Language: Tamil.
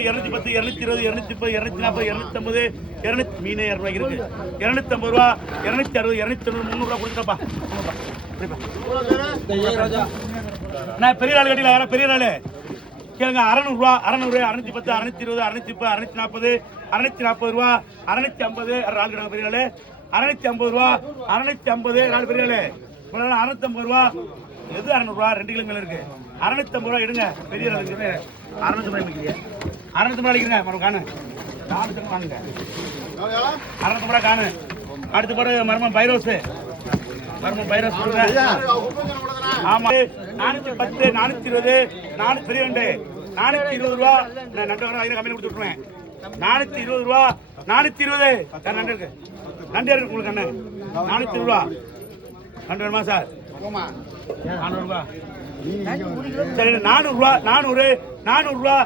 210 220 230 240 250 மீனே 200 ரூபாய் இருக்கு. 250 ரூபா 260 290 300 ரூபா கொடுத்துட்டப்பா. நான் பெரிய ஆள் கட்டில யாரா பெரிய ஆளு கேளுங்க. 600 ரூபா 600 610 620 630 640 ரூபா 650 ஆள் கிடங்க பெரிய ஆளு 650 ரூபா 650 ஆள் பெரிய ஆளு 650 ரூபா. எது 600 ரூபா 2 கிலோ மேல இருக்கு. 650 ரூபா எடுங்க பெரிய ஆளுக்கு 600 ரூபாய் வைக்கிறீங்க. 600 ரூபாய் அடிக்கிறேன் மரம் காணு 400 வாங்குங்க 600 ரூபாய் காணு. அடுத்து போற மர்மம் பைரோஸ் மர்மம் பைரோஸ் ஆமா 410 420 4 பெரிய 420 ரூபா. நான் நண்டு வர கம்மி கொடுத்து விட்டுருவேன். 420 ரூபா 420 நண்டு இருக்கு. நண்டு இருக்கு உங்களுக்கு அண்ணன் 420 ரூபா. நண்டு வேணுமா சார்? 400 ரூபா சரி 400 ரூபா 400 400 ரூபா